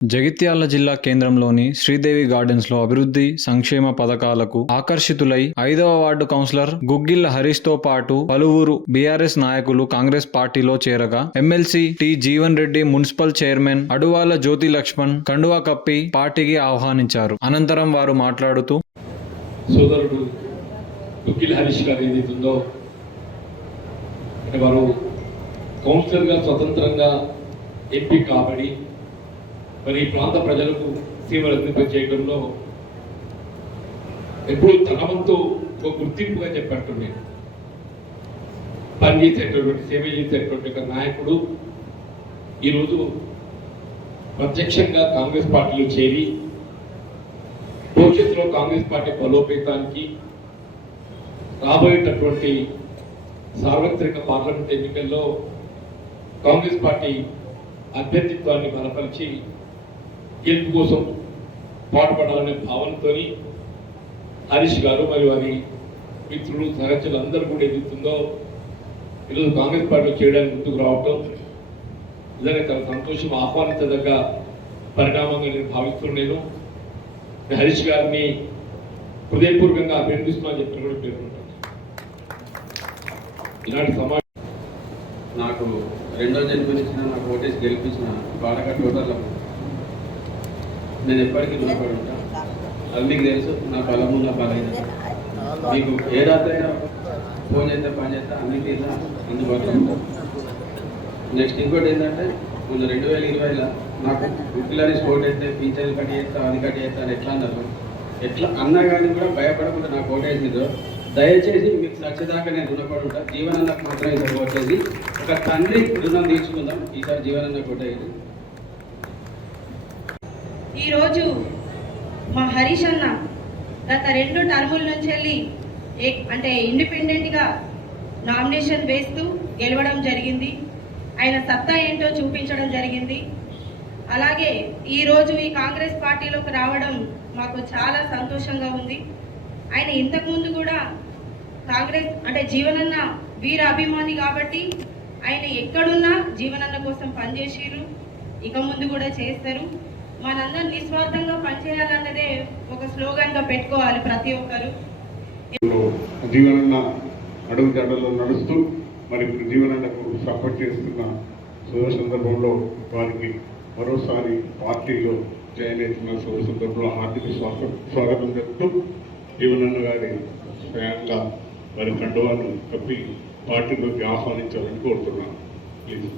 జగిత్యాల జిల్లా కేంద్రంలోని శ్రీదేవి గార్డెన్స్లో అభివృద్ధి సంక్షేమ పథకాలకు ఆకర్షితులై 5వ వార్డు కౌన్సిలర్ గుగ్గిళ్ల హరీష్తో పాటు పలువురు బీఆర్ఎస్ నాయకులు కాంగ్రెస్ పార్టీలో చేరగా MLC T Jeevan Reddy, municipal chairman Aduvala Jyothi Laxman కండువా కప్పి పార్టీకి ఆహ్వానించారు. అనంతరం వారు మాట్లాడుతూ సోదరుడు గుగ్గిళ్ల హరీష్ గారు ఏదైతుందో వారు కౌన్సిలర్గా స్వతంత్రంగా ఎంపీ కాబడి మరి ప్రాంత ప్రజలకు సేవలు అందింపజేయడంలో ఎప్పుడు తన వంతు ఒక గుర్తింపుగా చెప్పట్టు పనిచేసేటటువంటి సేవ చేసేటువంటి ఒక నాయకుడు ఈరోజు ప్రత్యక్షంగా కాంగ్రెస్ పార్టీలో చేరి భవిష్యత్తులో కాంగ్రెస్ పార్టీ బలోపేతానికి రాబోయేటటువంటి సార్వత్రిక పార్లమెంట్ ఎన్నికల్లో కాంగ్రెస్ పార్టీ అభ్యర్థిత్వాన్ని బలపరిచి గెలుపు కోసం పాటుపడాలనే భావనతో హరీష్ గారు మరియు వారి మిత్రులు సహచరులు అందరూ కూడా ఎదుగుతుందో ఈరోజు కాంగ్రెస్ పార్టీలో చేయడానికి ముందుకు రావటం నిజంగా చాలా సంతోషం, ఆహ్వానించదగ్గ పరిణామంగా నేను భావిస్తున్నాను. హరీష్ గారిని హృదయపూర్వకంగా అభినందిస్తున్నాను చెప్పిన కూడా పేర్కొంటాను. ఇలాంటి సమాజం నాకు రెండో జన్మనిచ్చిన నాకు ఓటేసి గెలిపించిన బాలగడ్డ ఓటర్లకు నేను ఎప్పటికీ రుణపడి ఉంటాను. అది మీకు తెలుసు, నా బలము నా బలహీనత. మీకు ఏ రాత్రైనా ఫోన్ చేస్తే పని చేస్తే అన్నింటి అందుబాటులో ఉంటాను. నెక్స్ట్ ఇంకోటి ఏంటంటే మొన్న 2020లో నాకు గుగ్గిల్లని ఓటు అయితే పింఛన్లు కట్టి చేస్తా అది కట్టి చేస్తా అని ఎట్లా అన్నారు. ఎట్లా అన్నా కానీ కూడా భయపడకుండా నాకు ఓటు వేసిందో దయచేసి మీకు సత్యదాకా నేను రుణపడి ఉంటాను. జీవనన్నకు మాత్రం ఈసారి ఓటేసి ఒక తండ్రి రుణం తీర్చుకుందాం. ఈసారి జీవనన్నకు ఓటేది. ఈరోజు మా హరీష్ అన్న గత 2 టర్ముల నుంచి వెళ్ళి అంటే ఇండిపెండెంట్గా నామినేషన్ వేస్తూ గెలవడం జరిగింది. ఆయన సత్తా ఏంటో చూపించడం జరిగింది. అలాగే ఈరోజు ఈ కాంగ్రెస్ పార్టీలోకి రావడం మాకు చాలా సంతోషంగా ఉంది. ఆయన ఇంతకుముందు కూడా కాంగ్రెస్ అంటే జీవనన్న వీర అభిమాని కాబట్టి ఆయన ఎక్కడున్నా జీవనన్న కోసం పనిచేసిరు, ఇక ముందు కూడా చేస్తారు. మనందరం నిస్వార్థంగా పనిచేయాలన్నదే ఒక స్లోగన్గా పెట్టుకోవాలి ప్రతి ఒక్కరు. జీవనన్న అడుగు జడలో నడుస్తూ మరి జీవనన్నకు సపోర్ట్ చేస్తున్న సందర్భంలో వారికి మరోసారి పార్టీలో జాయిన్ అవుతున్న సందర్భంలో హార్దిక స్వాగతం చెప్తూ జీవనన్న గారి స్వయంగా వారి కండువాను కప్పి పార్టీలోకి ఆహ్వానించాలని కోరుతున్నాను. ప్లీజ్.